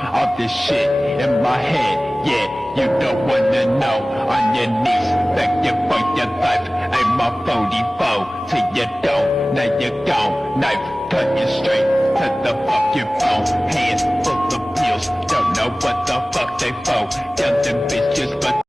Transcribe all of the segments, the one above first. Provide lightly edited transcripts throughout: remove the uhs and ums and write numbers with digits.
All this shit in my head, yeah, you don't wanna know. On your knees, begging for your life. Ain't my 44 till you don't. Now you're gone, knife cutting straight to the fucking bone. Hands full of pills, don't know what the fuck they for. Tell them bitches, but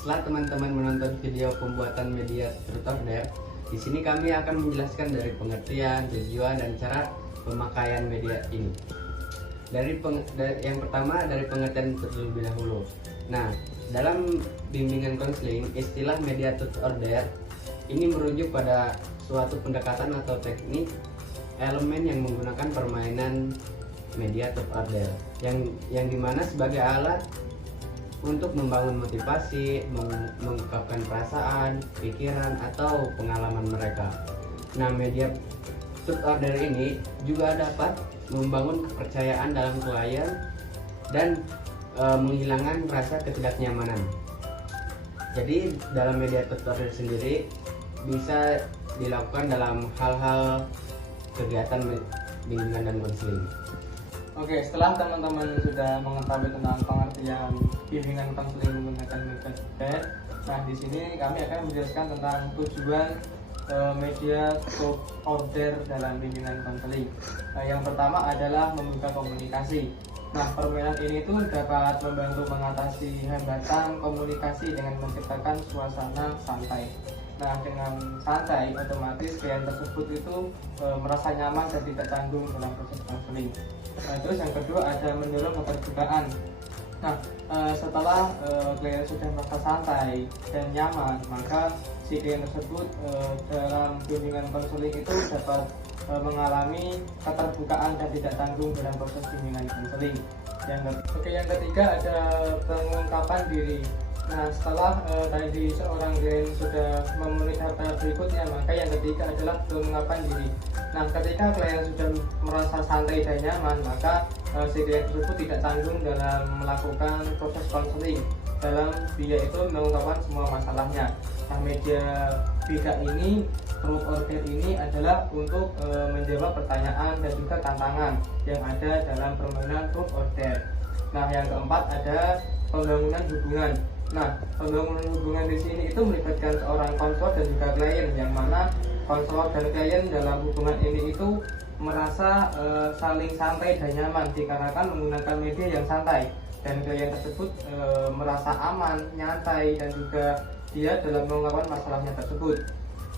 Setelah teman-teman menonton video pembuatan media truth or dare, di sini kami akan menjelaskan dari pengertian, tujuan, dan cara pemakaian media ini. Yang pertama dari pengertian terlebih dahulu. Nah, dalam bimbingan konseling, istilah media truth or dare ini merujuk pada suatu pendekatan atau teknik elemen yang menggunakan permainan media truth or dare, yang dimana sebagai alat untuk membangun motivasi, mengungkapkan perasaan, pikiran, atau pengalaman mereka. Nah, media truth or dare ini juga dapat membangun kepercayaan dalam klien dan menghilangkan rasa ketidaknyamanan. Jadi dalam media truth or dare sendiri bisa dilakukan dalam hal-hal kegiatan bimbingan dan konseling. Oke, setelah teman-teman sudah mengetahui tentang pengertian bimbingan konseling menggunakan media truth or dare, nah di sini kami akan menjelaskan tentang tujuan media truth or dare dalam bimbingan konseling. Nah, yang pertama adalah membuka komunikasi. Nah, permainan ini tuh dapat membantu mengatasi hambatan komunikasi dengan menciptakan suasana santai. Nah, dengan santai, otomatis klien tersebut itu merasa nyaman dan tidak canggung dalam proses konseling. Nah, terus yang kedua ada mendorong keterbukaan. Nah, setelah klien sudah merasa santai dan nyaman, maka si klien tersebut dalam bimbingan konseling itu dapat mengalami keterbukaan dan tidak tanggung dalam proses bimbingan konseling. Yang ketiga ada pengungkapan diri. Nah, setelah tadi seorang klien sudah memenuhi tahap berikutnya, maka yang ketiga adalah pengungkapan diri. Nah, ketika klien sudah merasa santai dan nyaman, maka si klien tersebut tidak tanggung dalam melakukan proses konseling. Dalam dia itu mengungkapkan semua masalahnya. Nah, media BK ini, Truth or Dare ini adalah untuk menjawab pertanyaan dan juga tantangan yang ada dalam permainan Truth or Dare. Nah, yang keempat ada pembangunan hubungan. Nah, pembangunan hubungan di sini itu melibatkan seorang konselor dan juga klien, yang mana konselor dan klien dalam hubungan ini itu merasa saling santai dan nyaman dikarenakan menggunakan media yang santai, dan klien tersebut merasa aman, nyantai, dan juga dia dalam mengungkapkan masalahnya tersebut.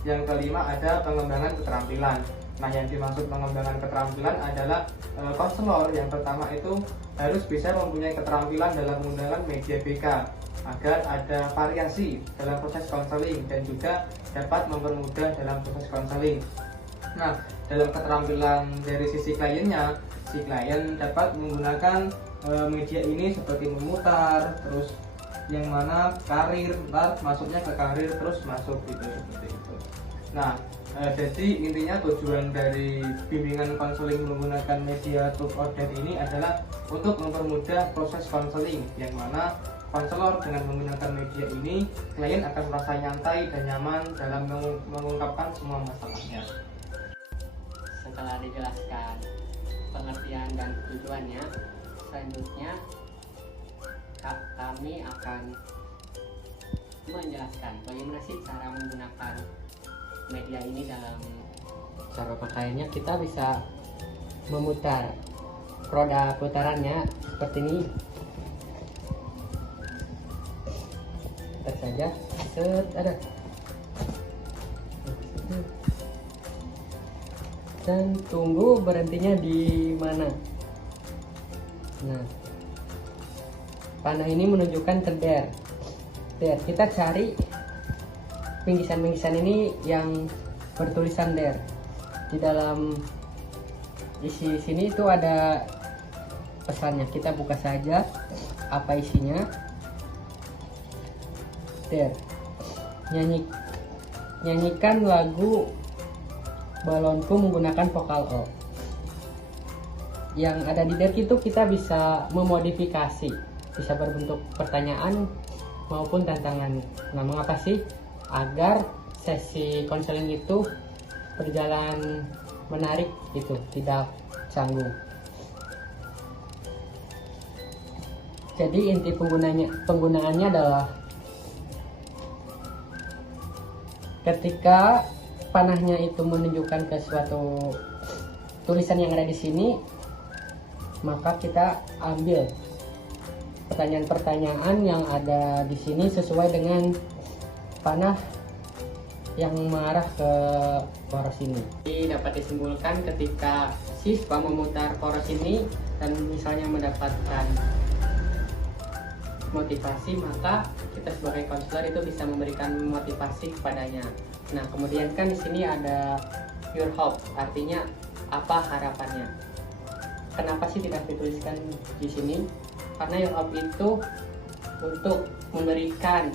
Yang kelima ada pengembangan keterampilan. Nah, yang dimaksud pengembangan keterampilan adalah konselor yang pertama itu harus bisa mempunyai keterampilan dalam menggunakan media BK agar ada variasi dalam proses konseling dan juga dapat mempermudah dalam proses konseling. Nah, dalam keterampilan dari sisi kliennya, si klien dapat menggunakan media ini seperti memutar, terus yang mana karir, masuknya ke karir terus masuk gitu, seperti itu. Nah, jadi intinya tujuan dari bimbingan konseling menggunakan media Truth or Dare ini adalah untuk mempermudah proses konseling, yang mana konselor dengan menggunakan media ini, klien akan merasa nyantai dan nyaman dalam mengungkapkan semua masalahnya. Setelah dijelaskan pengertian dan tujuannya, selanjutnya kami akan menjelaskan bagaimana sih cara menggunakan media ini. Dalam cara pakaiannya kita bisa memutar roda putarannya seperti ini, putar saja, set, ada, dan tunggu berhentinya di mana. Nah, panah ini menunjukkan ke Dare. Kita cari bingkisan-bingkisan ini yang bertulisan Dare. Di dalam isi sini itu ada pesannya. Kita buka saja apa isinya. Dare. Nyanyikan lagu Balonku menggunakan vokal O. Yang ada di Dare itu kita bisa memodifikasi, bisa berbentuk pertanyaan maupun tantangan. Nah, mengapa sih? Agar sesi konseling itu berjalan menarik gitu, tidak canggung. Jadi inti penggunaannya adalah ketika panahnya itu menunjukkan ke suatu tulisan yang ada di sini, maka kita ambil pertanyaan-pertanyaan yang ada di sini sesuai dengan panah yang mengarah ke poros ini. Jadi dapat disimpulkan ketika siswa memutar poros ini dan misalnya mendapatkan motivasi, maka kita sebagai konselor itu bisa memberikan motivasi kepadanya. Nah, kemudian kan di sini ada your hope, artinya apa harapannya. Kenapa sih tidak dituliskan di sini? Karena your hope itu untuk memberikan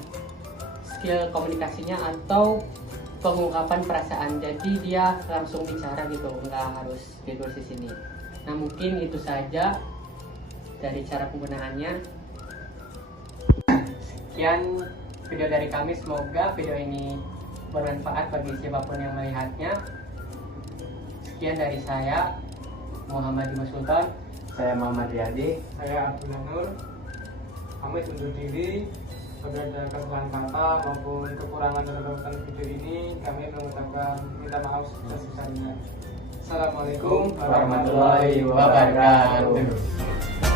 skill komunikasinya atau pengungkapan perasaan. Jadi dia langsung bicara gitu, nggak harus ditulis di sini. Nah, mungkin itu saja dari cara penggunaannya. Sekian video dari kami, semoga video ini bermanfaat bagi siapapun yang melihatnya. Sekian dari saya, Muhammad Dimas Sultan. Saya Muhammad Riyadi. Saya Abdullah Nur. Kami undur diri. Apabila ada kesalahan kata maupun kekurangan dalam video ini, kami mengucapkan minta maaf sebesar-besarnya. Assalamualaikum warahmatullahi wabarakatuh.